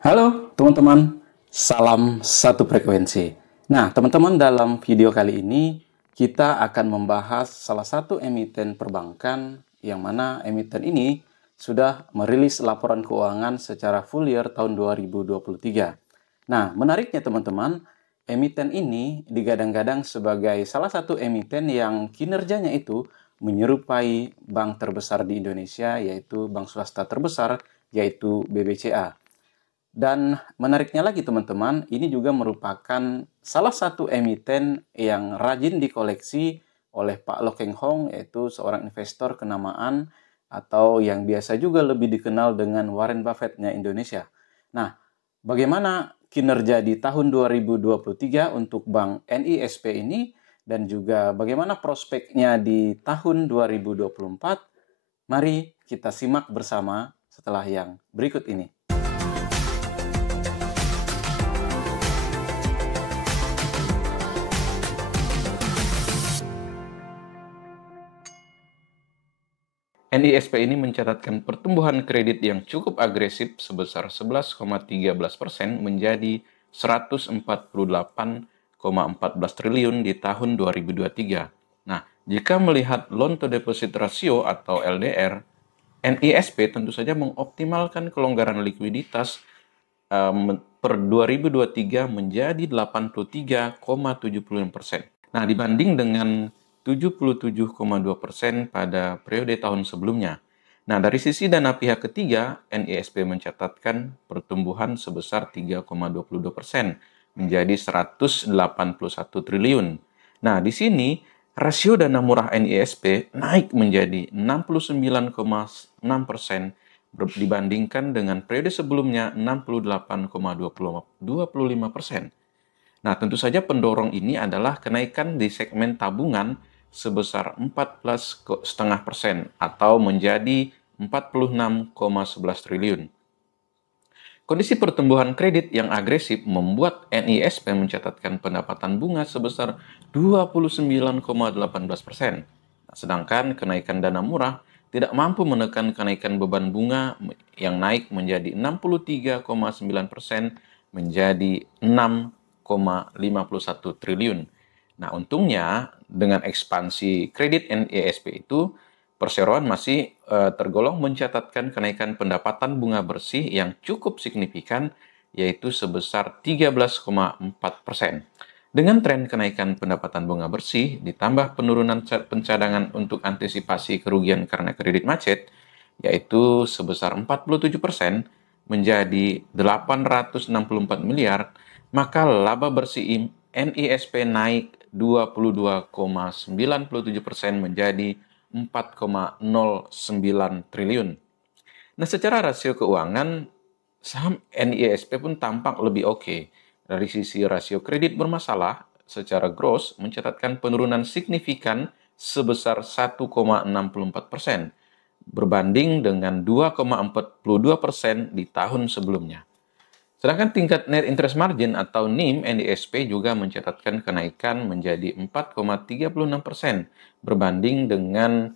Halo teman-teman, salam satu frekuensi. Nah, teman-teman, dalam video kali ini kita akan membahas salah satu emiten perbankan yang mana emiten ini sudah merilis laporan keuangan secara full year tahun 2023. Nah, menariknya teman-teman, emiten ini digadang-gadang sebagai salah satu emiten yang kinerjanya itu menyerupai bank terbesar di Indonesia, yaitu bank swasta terbesar, yaitu BBCA. Dan menariknya lagi teman-teman, ini juga merupakan salah satu emiten yang rajin dikoleksi oleh Pak Lo Keng Hong, yaitu seorang investor kenamaan atau yang biasa juga lebih dikenal dengan Warren Buffett-nya Indonesia. Nah, bagaimana kinerja di tahun 2023 untuk Bank NISP ini dan juga bagaimana prospeknya di tahun 2024? Mari kita simak bersama setelah yang berikut ini. NISP ini mencatatkan pertumbuhan kredit yang cukup agresif sebesar 11,13% menjadi 148,14 triliun di tahun 2023. Nah, jika melihat loan to deposit ratio atau LDR, NISP tentu saja mengoptimalkan kelonggaran likuiditas per 2023 menjadi 83,75%. Nah, dibanding dengan 77,2% pada periode tahun sebelumnya. Nah, dari sisi dana pihak ketiga, NISP mencatatkan pertumbuhan sebesar 3,22% menjadi 181 triliun. Nah, di sini rasio dana murah NISP naik menjadi 69,6% dibandingkan dengan periode sebelumnya 68,25%. Nah, tentu saja pendorong ini adalah kenaikan di segmen tabungan sebesar 14,5% atau menjadi 46,11 triliun. Kondisi pertumbuhan kredit yang agresif membuat NISP mencatatkan pendapatan bunga sebesar 29,18%. Sedangkan kenaikan dana murah tidak mampu menekan kenaikan beban bunga yang naik menjadi 63,9% menjadi 6,51 triliun. Nah, untungnya dengan ekspansi kredit NISP itu, perseroan masih tergolong mencatatkan kenaikan pendapatan bunga bersih yang cukup signifikan, yaitu sebesar 13,4%. Dengan tren kenaikan pendapatan bunga bersih, ditambah penurunan pencadangan untuk antisipasi kerugian karena kredit macet, yaitu sebesar 47% menjadi 864 miliar, maka laba bersih NISP naik 22,97% menjadi 4,09 triliun. Nah, secara rasio keuangan, saham NISP pun tampak lebih oke. Dari sisi rasio kredit bermasalah, secara gross mencatatkan penurunan signifikan sebesar 1,64% berbanding dengan 2,42% di tahun sebelumnya. Sedangkan tingkat net interest margin atau NIM NISP juga mencatatkan kenaikan menjadi 4,36% berbanding dengan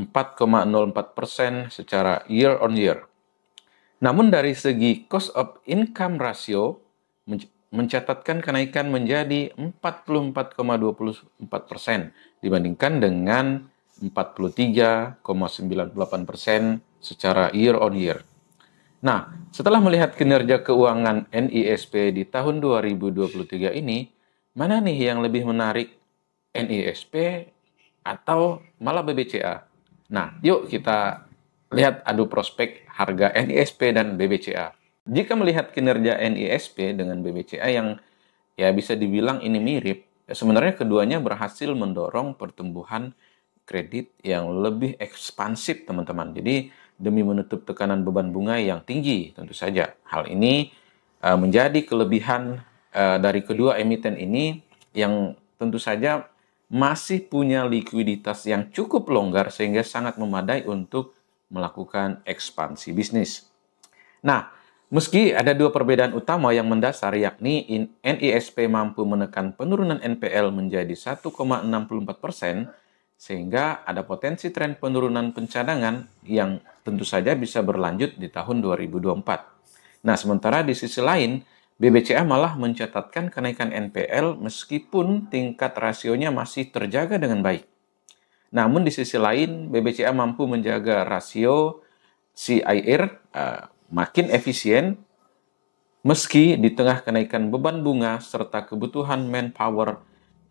4,04% secara year on year. Namun dari segi cost of income ratio mencatatkan kenaikan menjadi 44,24% dibandingkan dengan 43,98% secara year on year. Nah, setelah melihat kinerja keuangan NISP di tahun 2023 ini, mana nih yang lebih menarik, NISP atau malah BBCA? Nah, yuk kita lihat adu prospek harga NISP dan BBCA. Jika melihat kinerja NISP dengan BBCA yang ya bisa dibilang ini mirip, sebenarnya keduanya berhasil mendorong pertumbuhan kredit yang lebih ekspansif, teman-teman. Jadi, demi menutup tekanan beban bunga yang tinggi, tentu saja. Hal ini menjadi kelebihan dari kedua emiten ini yang tentu saja masih punya likuiditas yang cukup longgar sehingga sangat memadai untuk melakukan ekspansi bisnis. Nah, meski ada dua perbedaan utama yang mendasar, yakni NISP mampu menekan penurunan NPL menjadi 1,64%, sehingga ada potensi tren penurunan pencadangan yang tentu saja bisa berlanjut di tahun 2024. Nah, sementara di sisi lain, BBCA malah mencatatkan kenaikan NPL meskipun tingkat rasionya masih terjaga dengan baik. Namun di sisi lain, BBCA mampu menjaga rasio CIR makin efisien meski di tengah kenaikan beban bunga serta kebutuhan manpower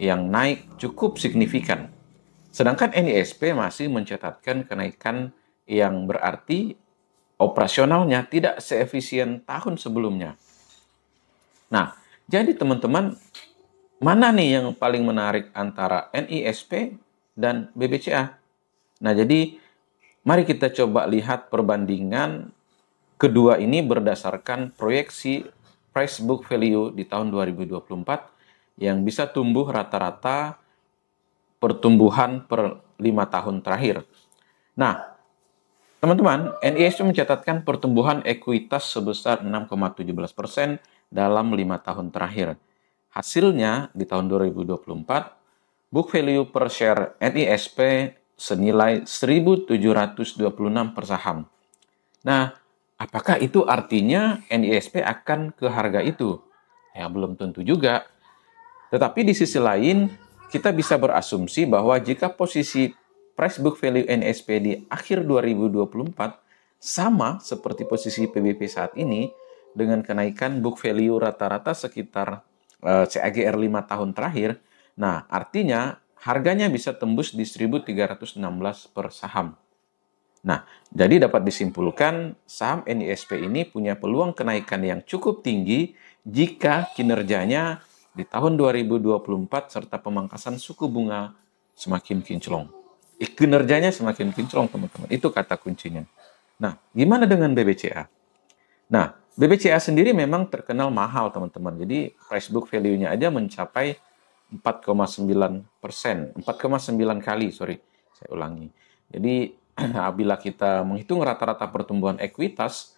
yang naik cukup signifikan. Sedangkan NISP masih mencatatkan kenaikan yang berarti operasionalnya tidak seefisien tahun sebelumnya. Nah, jadi teman-teman, mana nih yang paling menarik antara NISP dan BBCA? Nah, jadi mari kita coba lihat perbandingan kedua ini berdasarkan proyeksi price book value di tahun 2024 yang bisa tumbuh rata-rata pertumbuhan per 5 tahun terakhir. Nah, teman-teman, NISP mencatatkan pertumbuhan ekuitas sebesar 6,17% dalam 5 tahun terakhir. Hasilnya di tahun 2024, book value per share NISP senilai 1.726 per saham. Nah, apakah itu artinya NISP akan ke harga itu? Ya, belum tentu juga. Tetapi di sisi lain, kita bisa berasumsi bahwa jika posisi price book value NISP di akhir 2024 sama seperti posisi PBP saat ini, dengan kenaikan book value rata-rata sekitar CAGR 5 tahun terakhir, nah artinya harganya bisa tembus di 1.316 per saham. Nah, jadi dapat disimpulkan saham NISP ini punya peluang kenaikan yang cukup tinggi jika kinerjanya di tahun 2024 serta pemangkasan suku bunga semakin kinclong. Kinerjanya semakin kinclong, teman-teman. Itu kata kuncinya. Nah, gimana dengan BBCA? Nah, BBCA sendiri memang terkenal mahal, teman-teman. Jadi, price book value-nya aja mencapai 4,9%. 4,9 kali, sorry. Saya ulangi. Jadi, apabila kita menghitung rata-rata pertumbuhan ekuitas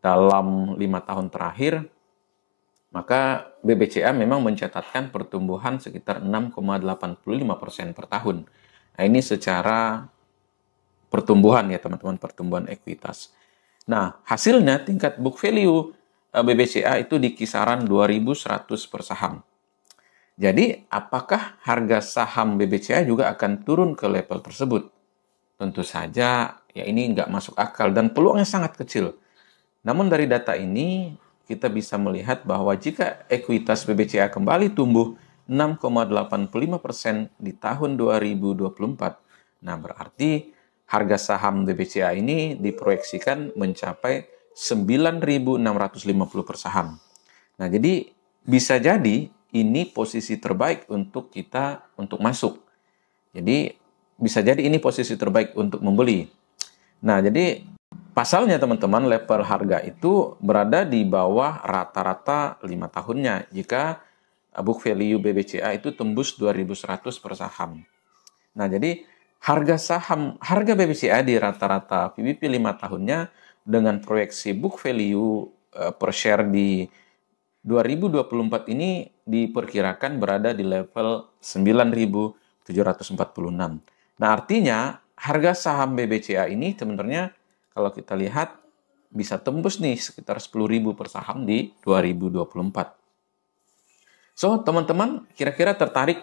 dalam 5 tahun terakhir, maka BBCA memang mencatatkan pertumbuhan sekitar 6,85% per tahun. Nah, ini secara pertumbuhan ya teman-teman, pertumbuhan ekuitas. Nah, hasilnya tingkat book value BBCA itu di kisaran 2.100 per saham. Jadi, apakah harga saham BBCA juga akan turun ke level tersebut? Tentu saja ya ini nggak masuk akal dan peluangnya sangat kecil. Namun dari data ini kita bisa melihat bahwa jika ekuitas BBCA kembali tumbuh 6,85% di tahun 2024, nah berarti harga saham BBCA ini diproyeksikan mencapai 9.650 per saham. Nah, jadi bisa jadi ini posisi terbaik untuk kita untuk masuk. Jadi bisa jadi ini posisi terbaik untuk membeli. Nah, jadi pasalnya teman-teman, level harga itu berada di bawah rata-rata 5 tahunnya jika book value BBCA itu tembus 2.100 per saham. Nah, jadi harga BBCA di rata-rata PBP 5 tahunnya dengan proyeksi book value per share di 2024 ini diperkirakan berada di level 9.746. Nah, artinya harga saham BBCA ini sebenarnya kalau kita lihat bisa tembus nih sekitar 10.000 per saham di 2024. So, teman-teman kira-kira tertarik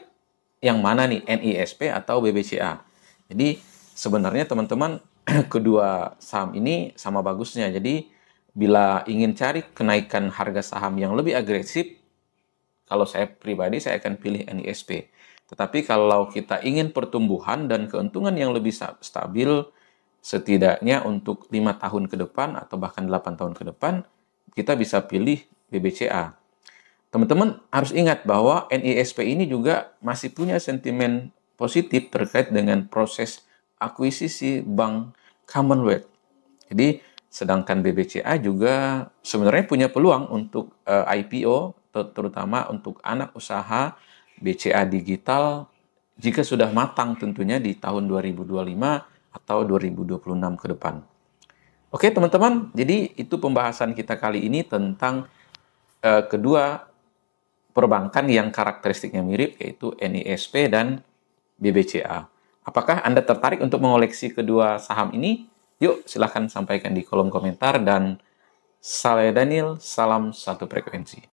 yang mana nih, NISP atau BBCA? Jadi, sebenarnya teman-teman kedua saham ini sama bagusnya. Jadi, bila ingin cari kenaikan harga saham yang lebih agresif, kalau saya pribadi saya akan pilih NISP. Tetapi kalau kita ingin pertumbuhan dan keuntungan yang lebih stabil, setidaknya untuk 5 tahun ke depan atau bahkan 8 tahun ke depan, kita bisa pilih BBCA. Teman-teman harus ingat bahwa NISP ini juga masih punya sentimen positif terkait dengan proses akuisisi Bank Commonwealth. Jadi, sedangkan BBCA juga sebenarnya punya peluang untuk IPO, terutama untuk anak usaha BCA Digital jika sudah matang tentunya di tahun 2025 atau 2026 ke depan. Oke teman-teman, jadi itu pembahasan kita kali ini tentang kedua perbankan yang karakteristiknya mirip, yaitu NISP dan BBCA. Apakah Anda tertarik untuk mengoleksi kedua saham ini? Yuk silahkan sampaikan di kolom komentar dan Saleh Daniel, salam satu frekuensi.